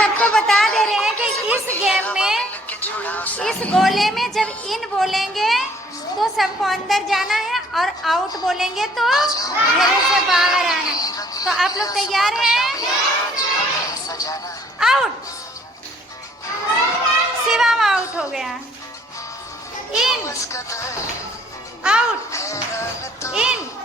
सबको बता दे रहे हैं कि इस गेम में, इस गोले में जब इन बोलेंगे तो सबको अंदर जाना है और आउट बोलेंगे तो घर से बाहर आना है। तो आप लोग तैयार हैं? आउट। शिवम आउट हो गया। इन, आउट, इन।